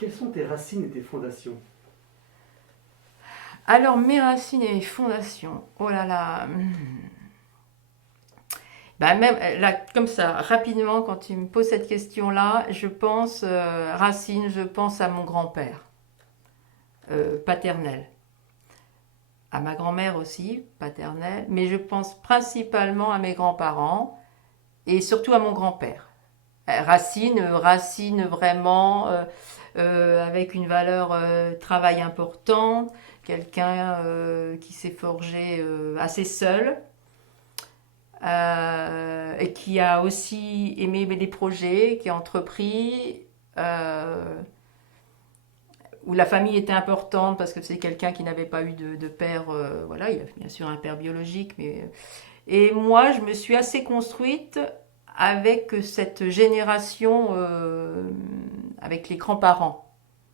Quelles sont tes racines et tes fondations? Alors, mes racines et mes fondations. Oh là là. Bah même là, comme ça, rapidement, quand tu me poses cette question-là, je pense racines, je pense à mon grand-père paternel, à ma grand-mère aussi paternelle, mais je pense principalement à mes grands-parents et surtout à mon grand-père. Racine vraiment avec une valeur travail importante, quelqu'un qui s'est forgé assez seul et qui a aussi aimé des projets, qui a entrepris, où la famille était importante parce que c'est quelqu'un qui n'avait pas eu de père, voilà, il a bien sûr un père biologique, mais et moi je me suis assez construite avec cette génération, avec les grands-parents.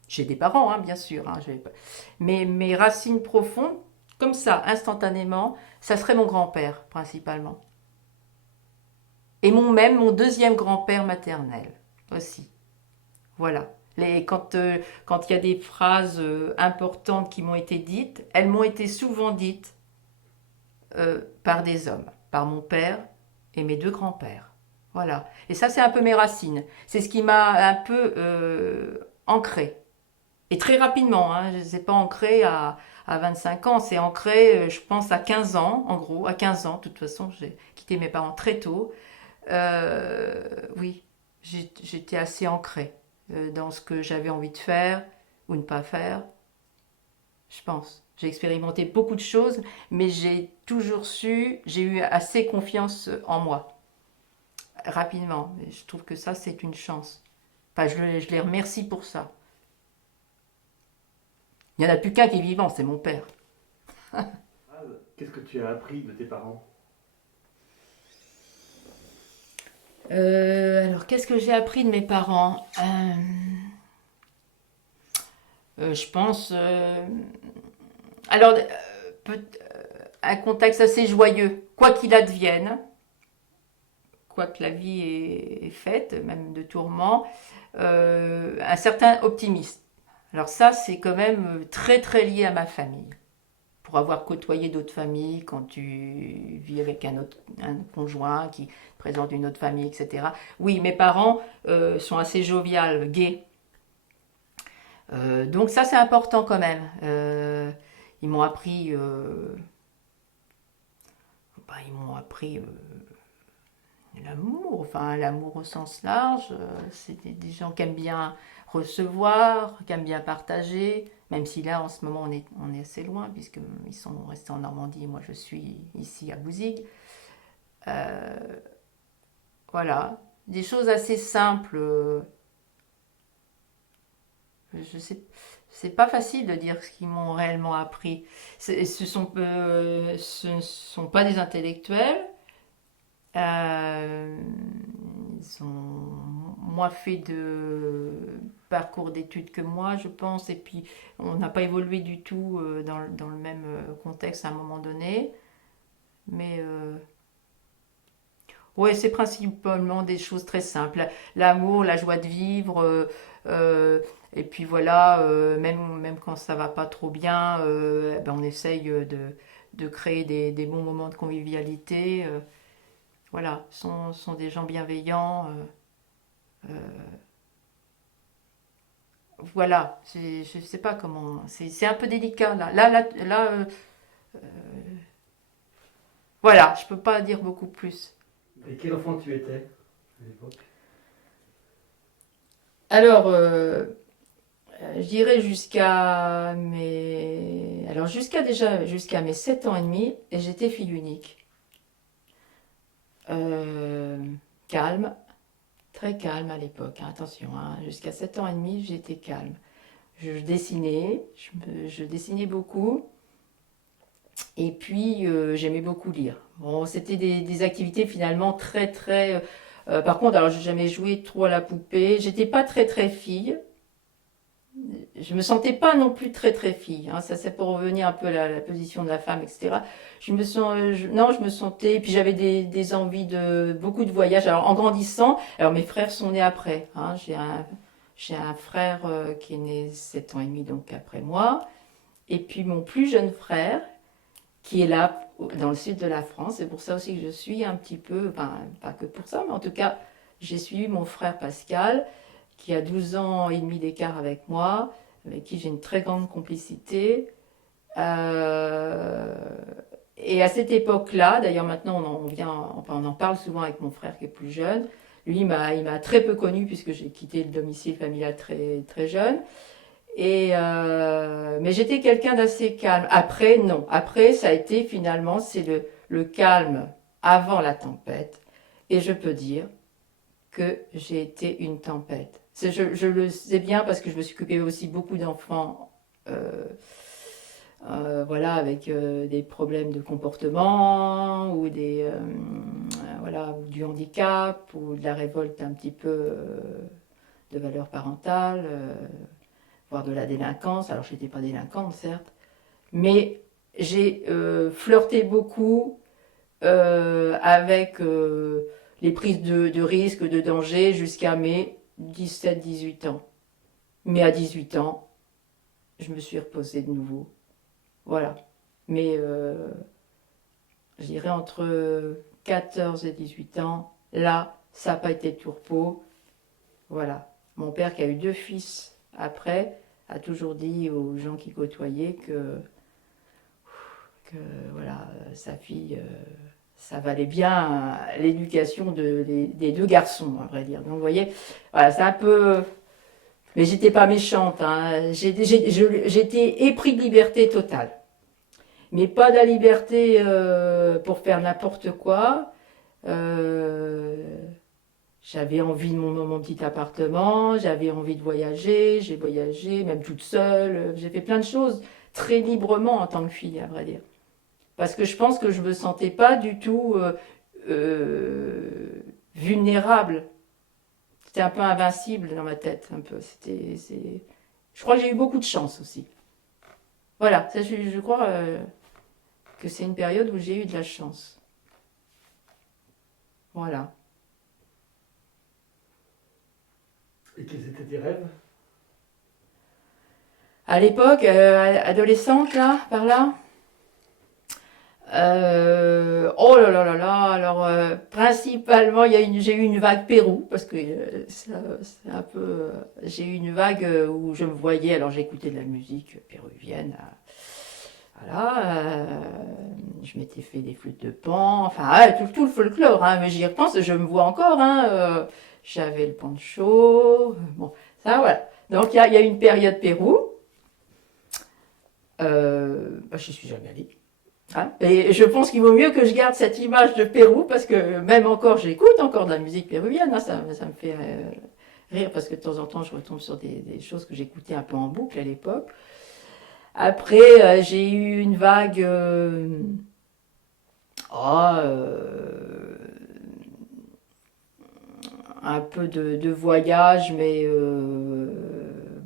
J'ai des parents, hein, bien sûr, hein, mais mes racines profondes, comme ça, instantanément, ça serait mon grand-père principalement. Et mon deuxième grand-père maternel aussi. Voilà. Quand il y a des phrases importantes qui m'ont été dites, elles m'ont été souvent dites par des hommes, par mon père et mes deux grands-pères. Voilà. Et ça, c'est un peu mes racines. C'est ce qui m'a un peu ancré. Et très rapidement, hein, je ne sais pas ancré à 25 ans, c'est ancré, je pense, à 15 ans, en gros, à 15 ans. De toute façon, j'ai quitté mes parents très tôt. Oui, j'étais assez ancrée dans ce que j'avais envie de faire ou ne pas faire, je pense. J'ai expérimenté beaucoup de choses, mais j'ai eu assez confiance en moi, rapidement. Et je trouve que ça, c'est une chance. Enfin, je les remercie pour ça. Il n'y en a plus qu'un qui est vivant, c'est mon père. Qu'est-ce que tu as appris de tes parents? Alors, qu'est-ce que j'ai appris de mes parents Je pense. Alors, peut- un contexte assez joyeux, quoi qu'il advienne, quoi que la vie est faite, même de tourments, un certain optimisme. Alors ça, c'est quand même très très lié à ma famille. Pour avoir côtoyé d'autres familles, quand tu vis avec un conjoint qui présente une autre famille, etc. Oui, mes parents sont assez joviales, gays. Donc ça, c'est important quand même. Ils m'ont appris, ils m'ont appris l'amour, enfin l'amour au sens large. C'est des gens qui aiment bien recevoir, qui aiment bien partager, même si là en ce moment on est assez loin puisqu'ils sont restés en Normandie et moi je suis ici à Bouzigues. Voilà, des choses assez simples. Je sais, c'est pas facile de dire ce qu'ils m'ont réellement appris. Ce ne sont pas des intellectuels. Euh, Ils ont moins fait de parcours d'études que moi, je pense, et puis on n'a pas évolué du tout dans le même contexte à un moment donné. Mais ouais, c'est principalement des choses très simples. L'amour, la joie de vivre, et puis voilà, même quand ça va pas trop bien, eh ben on essaye de créer des bons moments de convivialité. Voilà, sont des gens bienveillants. Voilà, je sais pas comment. C'est un peu délicat là. Voilà, je peux pas dire beaucoup plus. Et quel enfant tu étais à l'époque? Alors, je dirais jusqu'à mes 7 ans et demi, et j'étais fille unique. Euh, Calme, très calme à l'époque, hein, attention, hein, jusqu'à 7 ans et demi, j'étais calme. Je dessinais, je dessinais beaucoup, et puis j'aimais beaucoup lire. Bon, c'était des activités finalement très très. Par contre, alors j'ai jamais joué trop à la poupée. J'étais pas très très fille. Je me sentais pas non plus très très fille, hein. Ça c'est pour revenir un peu à la position de la femme, etc. Non, je me sentais, et puis j'avais des envies de beaucoup de voyages. Alors en grandissant, alors mes frères sont nés après, hein. J'ai un frère qui est né 7 ans et demi donc après moi. Et puis mon plus jeune frère qui est là dans le sud de la France. C'est pour ça aussi que je suis un petit peu, enfin pas que pour ça, mais en tout cas j'ai suivi mon frère Pascal qui a 12 ans et demi d'écart avec moi, avec qui j'ai une très grande complicité. Euh, et à cette époque-là, d'ailleurs maintenant on en parle souvent avec mon frère qui est plus jeune. Lui, il m'a très peu connu puisque j'ai quitté le domicile familial très, très jeune. Mais j'étais quelqu'un d'assez calme. Après, non. Après, ça a été finalement, c'est le calme avant la tempête. Et je peux dire que j'ai été une tempête. Je le sais bien parce que je me suis occupée aussi beaucoup d'enfants. Voilà, avec des problèmes de comportement ou voilà, ou du handicap ou de la révolte un petit peu de valeur parentale, voire de la délinquance. Alors, je n'étais pas délinquante, certes, mais j'ai flirté beaucoup avec les prises de risques, de danger jusqu'à mes 17-18 ans. Mais à 18 ans, je me suis reposée de nouveau. Voilà. Mais je dirais entre 14 et 18 ans, là, ça n'a pas été de tourpeau. Voilà. Mon père, qui a eu 2 fils après, a toujours dit aux gens qui côtoyaient que voilà, sa fille, ça valait bien l'éducation des 2 garçons, à vrai dire. Donc, vous voyez, voilà, c'est un peu. Mais j'étais pas méchante, hein. J'étais épris de liberté totale. Mais pas de la liberté pour faire n'importe quoi. Euh, J'avais envie de mon petit appartement, j'avais envie de voyager, j'ai voyagé, même toute seule. J'ai fait plein de choses très librement en tant que fille, à vrai dire. Parce que je pense que je me sentais pas du tout vulnérable. C'était un peu invincible dans ma tête, un peu. Je crois que j'ai eu beaucoup de chance aussi. Voilà, ça, je crois que c'est une période où j'ai eu de la chance. Voilà. Et quels étaient tes rêves? À l'époque, adolescente, là, par là, oh là là là là, alors principalement j'ai eu une vague Pérou, parce que c'est un peu, j'ai eu une vague où je me voyais, alors j'écoutais de la musique péruvienne, voilà, je m'étais fait des flûtes de pan, enfin tout le folklore, hein, mais j'y repense, je me vois encore, hein, j'avais le pancho, bon, ça voilà. Donc il y a une période Pérou, bah, je suis jamais allée. Hein, et je pense qu'il vaut mieux que je garde cette image de Pérou parce que même encore, j'écoute encore de la musique péruvienne. Hein, ça me fait rire parce que de temps en temps, je retombe sur des choses que j'écoutais un peu en boucle à l'époque. Après, j'ai eu une vague oh, un peu de voyage, mais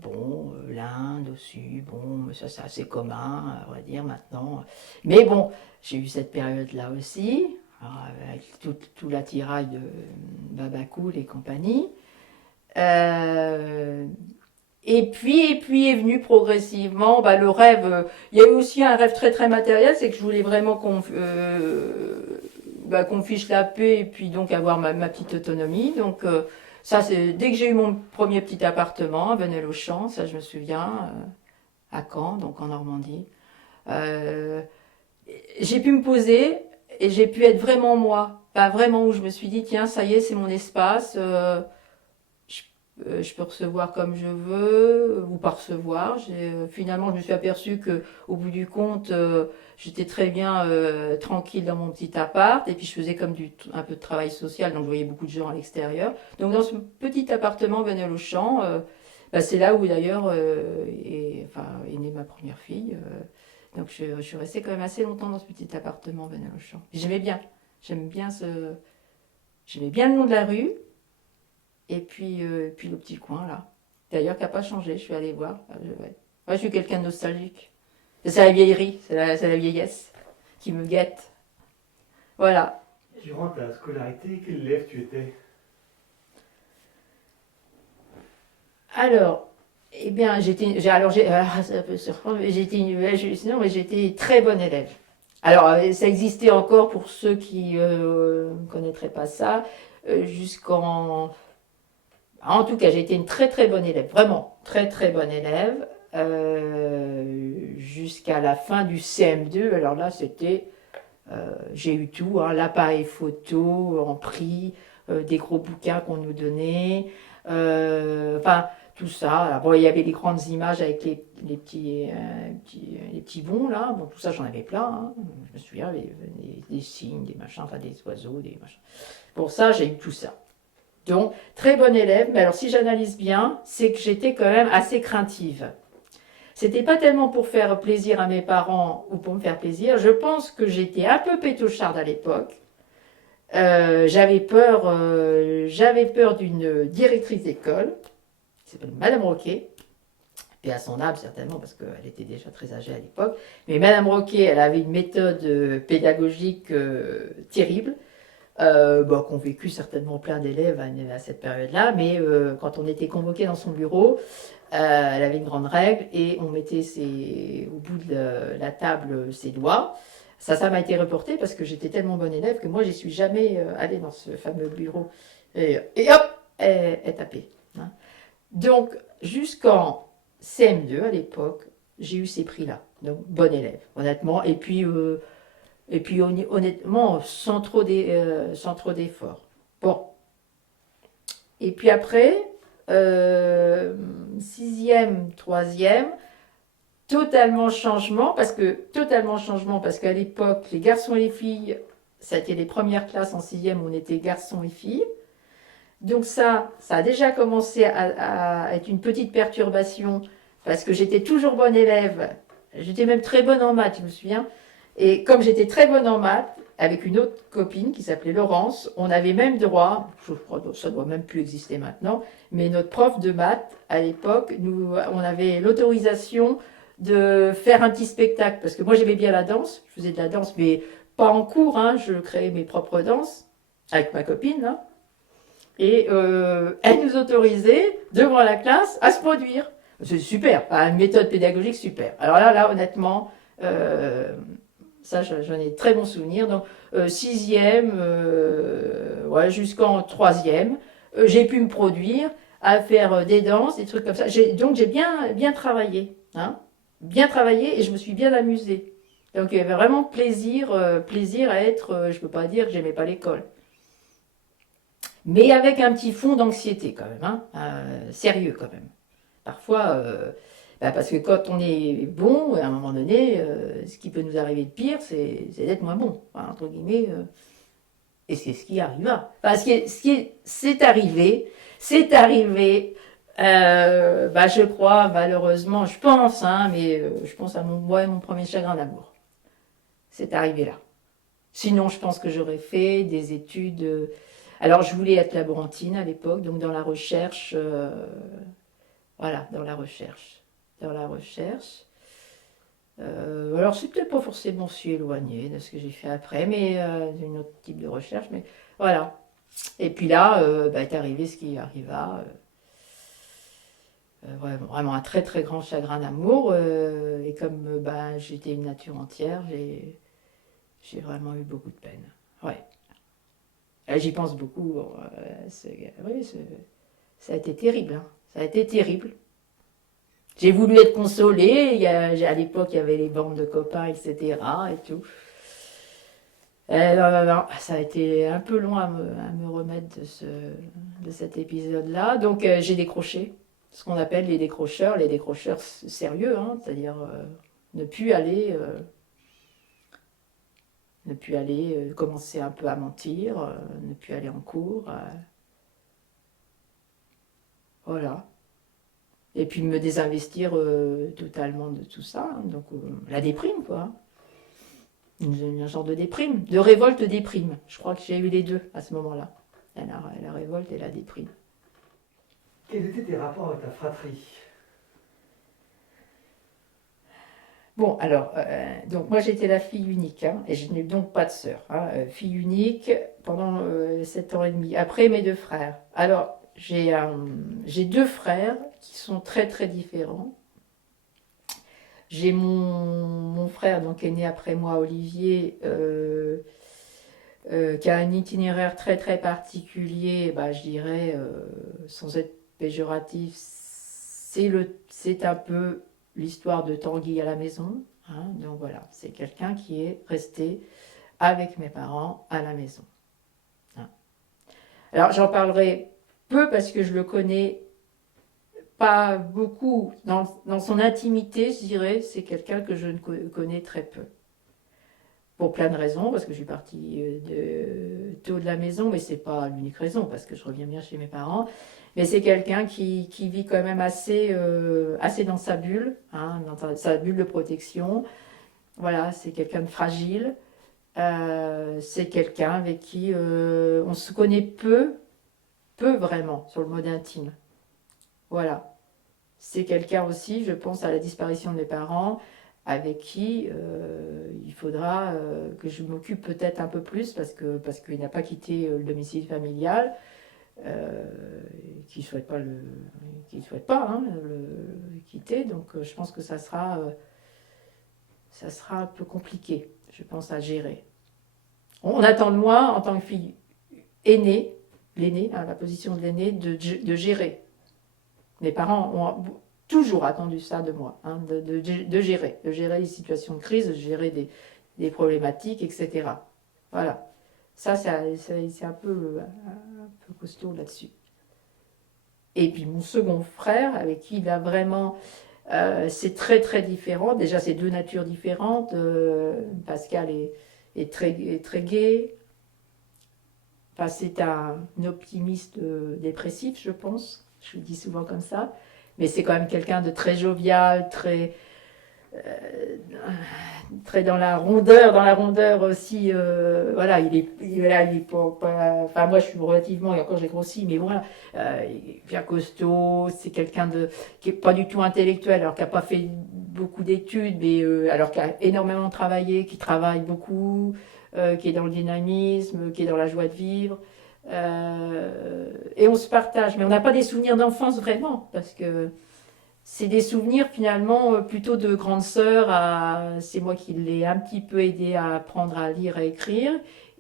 bon, l'Inde aussi, bon, ça c'est assez commun, à vrai dire, maintenant. Mais bon, j'ai eu cette période-là aussi, avec tout l'attirail de Babacool et compagnie. Euh, et puis est venu progressivement bah, le rêve. Il y a eu aussi un rêve très très matériel, c'est que je voulais vraiment bah, qu'on fiche la paix et puis donc avoir ma petite autonomie. Donc ça, c'est dès que j'ai eu mon premier petit appartement à Venelle-aux-Champs, ça je me souviens, à Caen, donc en Normandie. Euh, j'ai pu me poser et j'ai pu être vraiment moi. Pas vraiment où je me suis dit, tiens, ça y est, c'est mon espace. Je, je peux recevoir comme je veux ou pas recevoir. Finalement, je me suis aperçue que, au bout du compte, j'étais très bien tranquille dans mon petit appart et puis je faisais comme un peu de travail social, donc je voyais beaucoup de gens à l'extérieur. Donc dans ce petit appartement Venelle-aux-Champs, bah, c'est là où d'ailleurs est née ma première fille. Donc je suis restée quand même assez longtemps dans ce petit appartement Venelle-aux-Champs. J'aimais bien, j'aime bien j'aimais bien le nom de la rue. Et puis le petit coin là. D'ailleurs, qui n'a pas changé, je suis allée voir. Ouais. Moi, je suis quelqu'un de nostalgique. C'est la vieillerie, c'est la vieillesse qui me guette. Voilà. Durant ta scolarité, quel élève tu étais? Alors, eh bien, ça peut surprendre, mais non, mais j'étais très bonne élève. Alors, ça existait encore pour ceux qui ne connaîtraient pas ça, jusqu'en... En tout cas, j'ai été une très très bonne élève, vraiment très très bonne élève, jusqu'à la fin du CM2. Alors là, j'ai eu tout, hein, l'appareil photo en prix, des gros bouquins qu'on nous donnait, enfin tout ça. Alors, bon, il y avait les grandes images avec les petits bons là. Bon, tout ça, j'en avais plein, hein. Je me souviens, des signes, des machins, enfin des oiseaux, des machins. Pour ça, j'ai eu tout ça. Donc, très bonne élève, mais alors si j'analyse bien, c'est que j'étais quand même assez craintive. C'était pas tellement pour faire plaisir à mes parents ou pour me faire plaisir. Je pense que j'étais un peu pétocharde à l'époque. J'avais peur d'une directrice d'école, qui s'appelle Madame Roquet, et à son âme certainement, parce qu'elle était déjà très âgée à l'époque. Mais Madame Roquet, elle avait une méthode pédagogique terrible. Qu'ont vécu certainement plein d'élèves à cette période-là, mais quand on était convoqué dans son bureau, elle avait une grande règle et on mettait au bout de la table ses doigts. Ça m'a été reporté parce que j'étais tellement bonne élève que moi, j'y suis jamais allée dans ce fameux bureau. Et hop, elle tapait, hein. Donc, jusqu'en CM2 à l'époque, j'ai eu ces prix-là. Donc, bonne élève, honnêtement. Et puis honnêtement, sans trop d'efforts. Bon. Et puis après, sixième, troisième, totalement changement, parce qu'à l'époque, les garçons et les filles, ça a été les premières classes en sixième où on était garçons et filles. Donc ça a déjà commencé à être une petite perturbation, parce que j'étais toujours bonne élève. J'étais même très bonne en maths, je me souviens. Et comme j'étais très bonne en maths, avec une autre copine qui s'appelait Laurence, on avait même droit, je crois que ça ne doit même plus exister maintenant, mais notre prof de maths, à l'époque, on avait l'autorisation de faire un petit spectacle. Parce que moi, j'aimais bien la danse, je faisais de la danse, mais pas en cours, hein, je créais mes propres danses avec ma copine, hein. Et elle nous autorisait, devant la classe, à se produire. C'est super, une méthode pédagogique super. Alors là honnêtement, ça, j'en ai de très bons souvenirs. Donc, sixième, ouais, jusqu'en troisième, j'ai pu me produire à faire des danses, des trucs comme ça. Donc, j'ai bien travaillé, hein, bien travaillé et je me suis bien amusée. Donc, il y avait vraiment plaisir à être, je ne peux pas dire que j'aimais pas l'école. Mais avec un petit fond d'anxiété quand même, hein, sérieux quand même. Parfois, parce que quand on est bon, à un moment donné, ce qui peut nous arriver de pire, c'est d'être moins bon, enfin, entre guillemets. Et c'est ce qui arriva. Enfin, c'est arrivé. Je crois, malheureusement, je pense, hein, mais je pense à mon premier chagrin d'amour. C'est arrivé là. Sinon, je pense que j'aurais fait des études. Alors, je voulais être laborantine à l'époque, donc dans la recherche. Voilà, dans la recherche. Alors, c'est peut-être pas forcément si éloigné de ce que j'ai fait après, mais un autre type de recherche. Mais voilà. Et puis là, est arrivé ce qui arriva. Vraiment un très très grand chagrin d'amour. Et comme j'étais une nature entière, j'ai vraiment eu beaucoup de peine. Ouais. J'y pense beaucoup. Ça a été terrible, hein. Ça a été terrible. J'ai voulu être consolée. À l'époque, il y avait les bandes de copains, etc. et tout. Non, ça a été un peu long à me remettre de cet épisode-là. Donc, j'ai décroché. Ce qu'on appelle les décrocheurs sérieux, hein, c'est-à-dire ne plus aller, commencer un peu à mentir, ne plus aller en cours. Voilà. Et puis me désinvestir totalement de tout ça, hein. Donc la déprime, quoi. Un genre de déprime, de révolte déprime. Je crois que j'ai eu les deux à ce moment-là. La révolte et la déprime. Quels étaient tes rapports avec ta fratrie? Bon, alors, donc moi j'étais la fille unique, hein, et je n'ai donc pas de sœur, hein, fille unique pendant 7 ans et demi, après mes deux frères. Alors, j'ai deux frères qui sont très très différents. J'ai mon frère, donc est né après moi, Olivier, qui a un itinéraire très très particulier, bah, je dirais, sans être péjoratif, c'est un peu l'histoire de Tanguy à la maison. Hein. Donc voilà, c'est quelqu'un qui est resté avec mes parents à la maison. Hein. Alors j'en parlerai peu parce que je le connais pas beaucoup dans son intimité, je dirais. C'est quelqu'un que je ne connais très peu. Pour plein de raisons, parce que je suis partie tôt de la maison, mais c'est pas l'unique raison, parce que je reviens bien chez mes parents. Mais c'est quelqu'un qui vit quand même assez dans sa bulle, hein, dans sa bulle de protection. Voilà, c'est quelqu'un de fragile. C'est quelqu'un avec qui on se connaît peu vraiment, sur le mode intime. Voilà. C'est quelqu'un aussi, je pense à la disparition de mes parents, avec qui il faudra que je m'occupe peut-être un peu plus parce qu'il n'a pas quitté le domicile familial, euh, qui souhaite pas souhaite pas hein, le quitter. Donc je pense que ça sera un peu compliqué, je pense, à gérer. On attend de moi, en tant que fille aînée, l'aînée, hein, la position de l'aînée, de gérer. Mes parents ont toujours attendu ça de moi, hein, de gérer les situations de crise, de gérer des problématiques, etc. Voilà. Ça, c'est un peu costaud là-dessus. Et puis mon second frère, avec qui il a vraiment... c'est très très différent. Déjà, c'est deux natures différentes. Pascal est très gai. Enfin, c'est un optimiste dépressif, je pense. Je le dis souvent comme ça. Mais c'est quand même quelqu'un de très jovial, très dans la rondeur aussi. Voilà, il est pas, enfin, moi, je suis relativement, et encore j'ai grossi, mais voilà, il est bien costaud. C'est quelqu'un qui est pas du tout intellectuel, alors qui a pas fait beaucoup d'études, mais alors qui a énormément travaillé, qui travaille beaucoup, qui est dans le dynamisme, qui est dans la joie de vivre. Et on se partage, mais on n'a pas des souvenirs d'enfance vraiment, parce que c'est des souvenirs finalement plutôt de grande sœur. C'est moi qui l'ai un petit peu aidé à apprendre à lire et à écrire.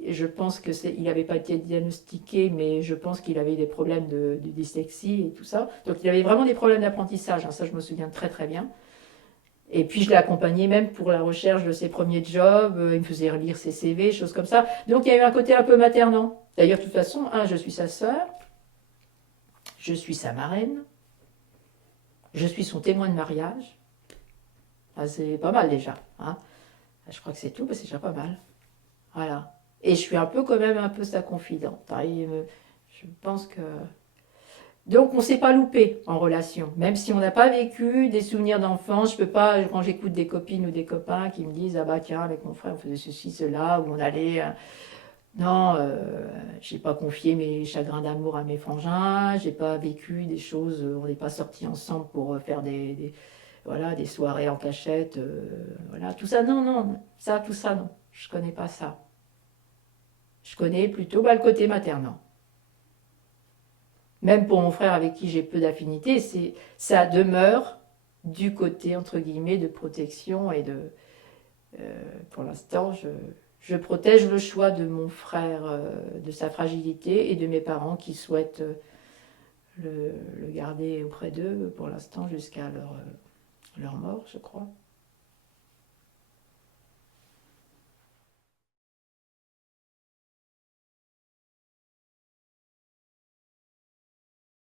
Et je pense il n'avait pas été diagnostiqué, mais je pense qu'il avait des problèmes de dyslexie et tout ça. Donc il avait vraiment des problèmes d'apprentissage, hein, ça je me souviens très très bien. Et puis je l'ai accompagné même pour la recherche de ses premiers jobs, il me faisait relire ses CV, choses comme ça. Donc il y a eu un côté un peu maternant. D'ailleurs, de toute façon, je suis sa sœur, je suis sa marraine, je suis son témoin de mariage. C'est pas mal déjà. Hein. Je crois que c'est tout, mais c'est déjà pas mal. Voilà. Et je suis un peu quand même un peu sa confidente. Je pense que... Donc on ne s'est pas loupé en relation. Même si on n'a pas vécu des souvenirs d'enfance, je peux pas, quand j'écoute des copines ou des copains qui me disent ah bah tiens avec mon frère on faisait ceci, cela, où on allait... Non, j'ai pas confié mes chagrins d'amour à mes frangins, j'ai pas vécu des choses, on n'est pas sortis ensemble pour faire voilà, des soirées en cachette, voilà, tout ça, non, non, tout ça, non, je connais pas ça. Je connais plutôt le côté maternel. Même pour mon frère avec qui j'ai peu d'affinité, ça demeure du côté, entre guillemets, de protection et pour l'instant, je protège le choix de mon frère, de sa fragilité et de mes parents qui souhaitent le garder auprès d'eux pour l'instant jusqu'à leur mort, je crois.